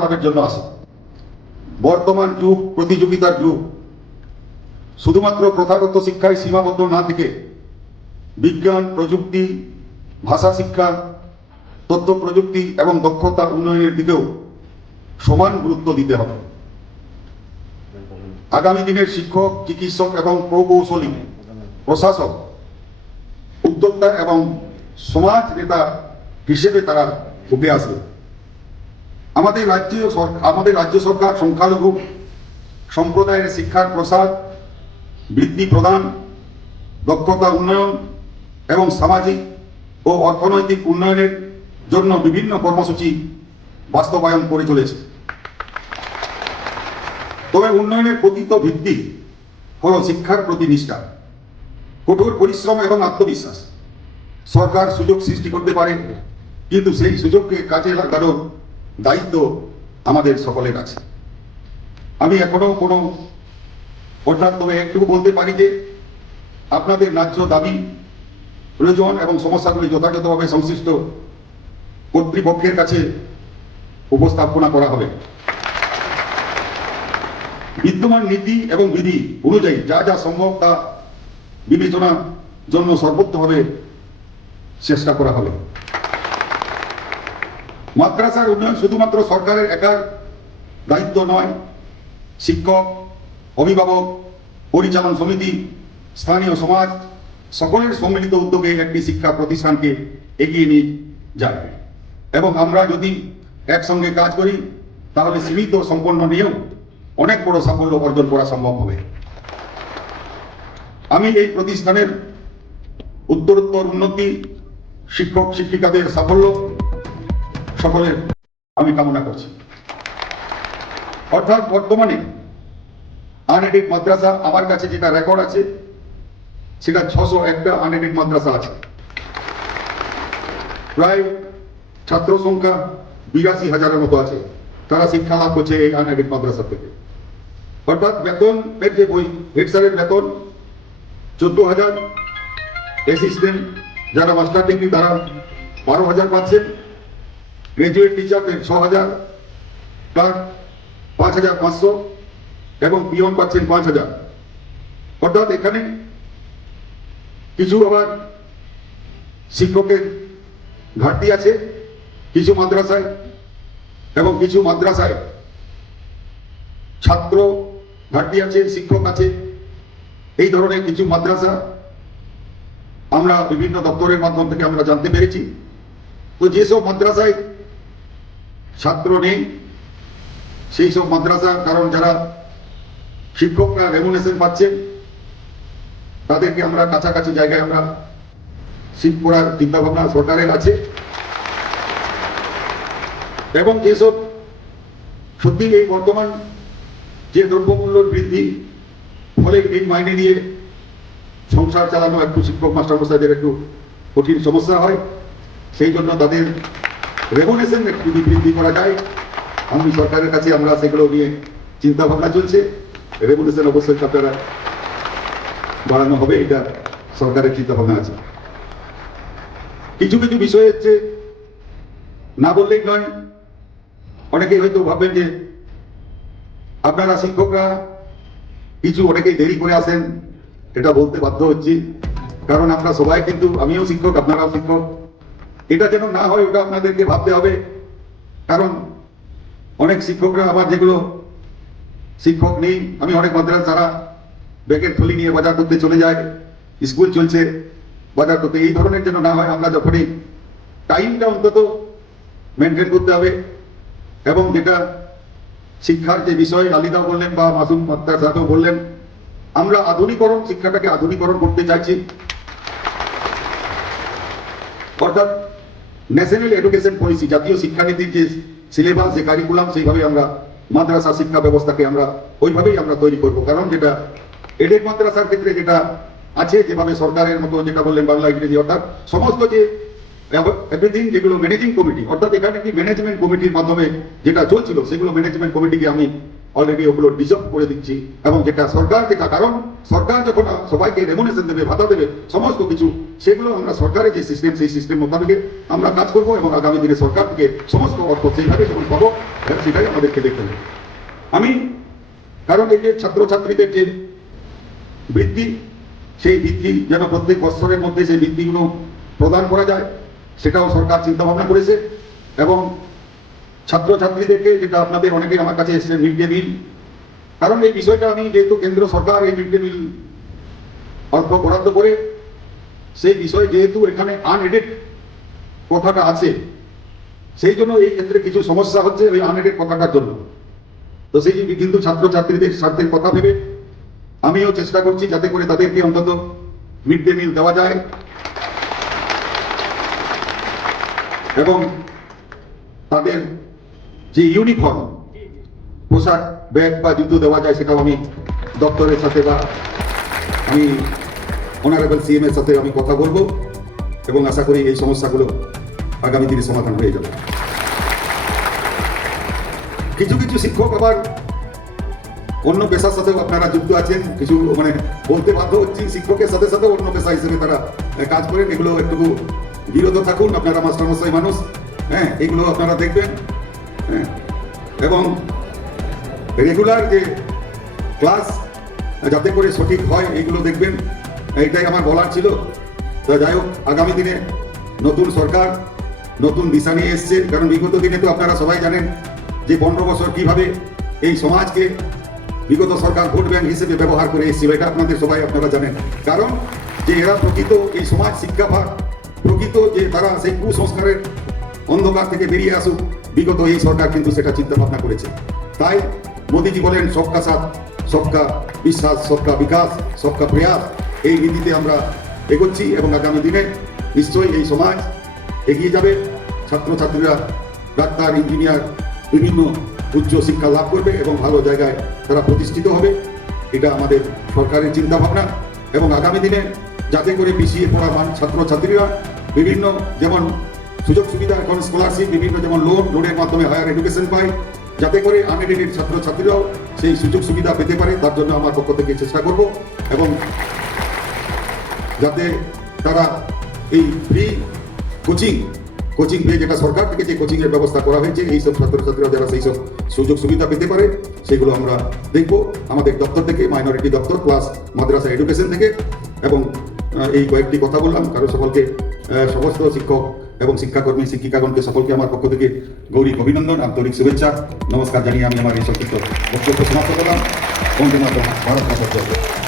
লাভের জন্য আসে। বর্তমান যুগ প্রতিযোগিতার যুগ। শুধুমাত্র প্রথাগত শিক্ষায় সীমাবদ্ধ না থেকে বিজ্ঞান, প্রযুক্তি, ভাষা শিক্ষা, তথ্য প্রযুক্তি এবং দক্ষতা উন্নয়নের দিকেও সমান গুরুত্ব দিতে হবে। আগামী দিনের শিক্ষক, চিকিৎসক এবং প্রকৌশলী, প্রশাসক, উদ্যোক্তা এবং সমাজ নেতা হিসেবে তারা উঠে আসবে। আমাদের রাজ্য সরকার সংখ্যালঘু সম্প্রদায়ের শিক্ষার প্রসার, বৃদ্ধি প্রদান, দক্ষতা উন্নয়ন এবং সামাজিক ও অর্থনৈতিক উন্নয়নের জন্য বিভিন্ন কর্মসূচি বাস্তবায়ন করে চলেছে। তবে উন্নয়নের প্রকৃত ভিত্তি হল শিক্ষার প্রতি নিষ্ঠা, কঠোর পরিশ্রম এবং আত্মবিশ্বাস। সরকার সুযোগ সৃষ্টি করতে পারে, কিন্তু সেই সুযোগকে কাজে লাগানোর দায়িত্ব আমাদের সকলের আছে। আমি এখনো তবে একটু বলতে পারি যে আপনাদের ন্যায্য দাবি, প্রয়োজন এবং সমস্যাগুলি যথাযথভাবে সংশ্লিষ্ট কর্তৃপক্ষের কাছে উপস্থাপনা করা হবে। বিদ্যমান নীতি এবং বিধি অনুযায়ী যা যা সম্ভব তা বিবেচনার জন্য সর্বোচ্চভাবে চেষ্টা করা হবে। মাদ্রাসার উন্নয়ন শুধুমাত্র সরকারের একার দায়িত্ব নয়। শিক্ষক, অভিভাবক, পরিচালন সমিতি, স্থানীয় সমাজ সকলের সম্মিলিত উদ্যোগে একটি শিক্ষা প্রতিষ্ঠানকে এগিয়ে নিয়ে যায় এবং আমরা যদি একসঙ্গে কাজ করি তাহলে সীমিত সম্পন্ন নিয়েও অনেক বড় সাফল্য অর্জন করা সম্ভব হবে। আমি এই প্রতিষ্ঠানের উত্তরোত্তর উন্নতি, শিক্ষক শিক্ষিকাদের সাফল্য সকলের আমি কামনা করছি। অর্থাৎ বর্তমানে আনএডেড মাদ্রাসা, আমার কাছে যেটা রেকর্ড আছে সেটা 601টা আনএডেড মাদ্রাসা আছে। প্রায় ছাত্র সংখ্যা 82,000-এর মতো আছে, তারা শিক্ষা লাভ করছে এই আনএডেড মাদ্রাসা থেকে। অর্থাৎ বেতনের যে হেড স্যারের বেতন 14,000, অ্যাসিস্ট্যান্ট যারা মাস্টার ডিগ্রি তারা 12,000 পাচ্ছেন, গ্রাজুয়েট টিচারদের 6,000, ক্লার্ক 5,500 এবং পিয়ন পাচ্ছেন 5,000। অর্থাৎ এখানে কিছু আবার শিক্ষকের ঘাটতি আছে কিছু মাদ্রাসায়, এবং কিছু মাদ্রাসায় ছাত্র ঘাটতি আছে, শিক্ষক আছে। এই ধরনের কিছু মাদ্রাসা আমরা বিভিন্ন দপ্তরের মাধ্যম থেকে আমরা জানতে পেরেছি। তো যেসব মাদ্রাসায় ছাত্র নেই সেই সব মাদ্রাসা, কারণ যারা শিক্ষকরা রেমুনেশন পাচ্ছেন তাদেরকে আমরা কাছাকাছি জায়গায় আমরা শিফট করার চিন্তা ভাবনা সরকারের আছে। এবং যেসব সত্যি এই বর্তমান যে দ্রব্যমূল্যের বৃদ্ধি ফলে এই মাইনে দিয়ে সংসার চালানো একটু শিক্ষক মাস্টারমশাইদের একটু কঠিন সমস্যা হয়, সেই জন্য তাদের রেমুনেশন একটু বৃদ্ধি করা যায়। আমি সরকারের কাছে আমরা সেগুলো নিয়ে চিন্তা ভাবনা চলছে। রেমুনেশন অবশ্যই আপনারা বাড়ানো হবে, এটা সরকারের চিন্তা ভাবনা আছে। কিছু কিছু বিষয় হচ্ছে না বললেই নয়, অনেকেই হয়তো ভাববেন যে আপনারা শিক্ষকরা অনেকেই দেরি করে আসেন। এটা বলতে বাধ্য হচ্ছি, কারণ আমরা সবাই কিন্তু, আমিও শিক্ষক, আপনারাও শিক্ষক। এটা যেন না হয় ওটা আপনাদেরকে ভাবতে হবে। কারণ অনেক শিক্ষকরা আবার যেগুলো শিক্ষক নেই, আমি অনেক মাদ্রাসা যারা ব্যাগের থলি নিয়ে বাজার করতে চলে যায়, স্কুল চলছে বাজার করতে, এই ধরনের যেন না হয়। আমরা যখনই টাইমটা অন্তত মেনটেন করতে হবে। এবং যেটা শিক্ষার যে বিষয় আলিদা বললেন বা মাসুম মাদ্রাসাও বললেন, আমরা শিক্ষাটাকে আধুনিকরণ করতে চাইছি। অর্থাৎ ন্যাশনাল এডুকেশন পলিসি, জাতীয় শিক্ষানীতির যে সিলেবাস, যে কারিকুলাম, সেইভাবে আমরা মাদ্রাসা শিক্ষা ব্যবস্থাকে আমরা ওইভাবেই আমরা তৈরি করব। কারণ যেটা এডেড মাদ্রাসার ক্ষেত্রে যেটা আছে, যেভাবে সরকারের মতো যেটা বললেন বাংলা ইংরেজি, অর্থাৎ সমস্ত যে এভরিথিং যেগুলো ম্যানেজিং কমিটি, অর্থাৎ এখানে কি ম্যানেজমেন্ট কমিটির মাধ্যমে যেটা চলছিল সেগুলো ম্যানেজমেন্ট কমিটিকে আমি অলরেডি ওগুলো ডিজলভ করে দিচ্ছি, এবং যেটা সরকার যেটা, কারণ সরকার যখন সবাইকে রেমুনেশন দেবে, ভাতা দেবে, সমস্ত কিছু সেগুলো আমরা সরকারের যে সিস্টেম, সেই সিস্টেম মোতাবেক আমরা কাজ করবো, এবং আগামী দিনে সরকার থেকে সমস্ত অর্থ সেইভাবে যখন পাবো সেটাই আমাদেরকে দেখতে হবে। আমি কারণ এই যে ছাত্রছাত্রীদের যে বৃত্তি, সেই বৃত্তি যেন প্রত্যেক বছরের মধ্যে সেই বৃত্তিগুলো প্রদান করা যায়, সেটাও সরকার চিন্তা ভাবনা করেছে। এবং ছাত্রছাত্রীদেরকে, যেটা আপনাদের অনেকেই আমার কাছে এসেছে, মিড ডে মিল, কারণ এই বিষয়টা আমি যেহেতু কেন্দ্র সরকার এই মিড ডে মিল অর্থ বরাদ্দ করে, সেই বিষয়ে যেহেতু এখানে আনএডেড কথাটা আছে, সেই জন্য এই ক্ষেত্রে কিছু সমস্যা হচ্ছে ওই আনএডেড কথাটার জন্য। তো সেই কিন্তু ছাত্রছাত্রীদের স্বার্থের কথা ভেবে আমিও চেষ্টা করছি যাতে করে তাদেরকে অন্তত মিড ডে মিল দেওয়া যায়, এবং তাদের যে ইউনিফর্ম, পোশাক, ব্যাগ বা জুতো দেওয়া যায়, সেটাও আমি দপ্তরের সাথে বা আমি অনারেবল সিএম এর সাথে আমি কথা বলবো, এবং আশা করি এই সমস্যাগুলো আগামী দিনে সমাধান হয়ে যাবে। কিছু কিছু শিক্ষক আবার অন্য পেশার সাথেও আপনারা যুক্ত আছেন, কিছু মানে বলতে বাধ্য হচ্ছি, শিক্ষকের সাথে সাথে অন্য পেশা হিসেবে তারা কাজ করেন, এগুলো একটু বিরত থাকুন, আপনারা মাস্টারমশাই মানুষ, হ্যাঁ, এগুলো আপনারা দেখবেন, হ্যাঁ, এবং রেগুলার যে ক্লাস যাতে করে সঠিক হয় এইগুলো দেখবেন, এইটাই আমার বলার ছিল। তো যাই হোক, আগামী দিনে নতুন সরকার নতুন দিশা নিয়ে এসছে, কারণ বিগত দিনে তো আপনারা সবাই জানেন যে 15 বছর কিভাবে এই সমাজকে বিগত সরকার ভোট ব্যাংক হিসেবে ব্যবহার করে এসেছিল, এটা আপনাদের সবাই আপনারা জানেন। কারণ যে এরা প্রকৃত এই সমাজ শিক্ষা ভাগ, প্রকৃত যে তারা সেই কুসংস্কারের অন্ধকার থেকে বেরিয়ে আসুক, বিগত এই সরকার কিন্তু সেটা চিন্তা ভাবনা করেছে। তাই মোদীজি বলেন সবকা সাথ, সবকা বিশ্বাস, সবকা বিকাশ, সবকা প্রয়াস, এই নীতিতে আমরা এগোচ্ছি, এবং আগামী দিনে নিশ্চয়ই এই সমাজ এগিয়ে যাবে। ছাত্রছাত্রীরা ডাক্তার, ইঞ্জিনিয়ার, বিভিন্ন উচ্চ শিক্ষা লাভ করবে এবং ভালো জায়গায় তারা প্রতিষ্ঠিত হবে, এটা আমাদের সরকারের চিন্তা ভাবনা। এবং আগামী দিনে যাতে করে পিছিয়ে পড়া ছাত্রছাত্রীরা বিভিন্ন যেমন সুযোগ সুবিধা, এখন স্কলারশিপ, বিভিন্ন যেমন লোনের মাধ্যমে হায়ার এডুকেশন পায়, যাতে করে আনএডুকেটেড ছাত্রছাত্রীরাও সেই সুযোগ সুবিধা পেতে পারে, তার জন্য আমার পক্ষ থেকে চেষ্টা করব। এবং যাতে তারা এই ফ্রি কোচিং পেয়ে, যেটা সরকার থেকে যে কোচিং এর ব্যবস্থা করা হয়েছে, এইসব ছাত্রছাত্রীরা যারা সেই সব সুযোগ সুবিধা পেতে পারে, সেগুলো আমরা দেখব আমাদের দপ্তর থেকে, মাইনরিটি দপ্তর প্লাস মাদ্রাসা এডুকেশন থেকে। এবং এই কয়েকটি কথা বললাম, কারণ সকলকে, সমস্ত শিক্ষক এবং শিক্ষাকর্মী, শিক্ষিকাগণকে সকলকে আমার পক্ষ থেকে গৌরী অভিনন্দন, আন্তরিক শুভেচ্ছা, নমস্কার জানিয়ে আমি আমার এই সংক্ষিপ্ত বক্তব্য সমাপ্ত করলাম। বন্দে মাতরম, ভারত মাতা জয়।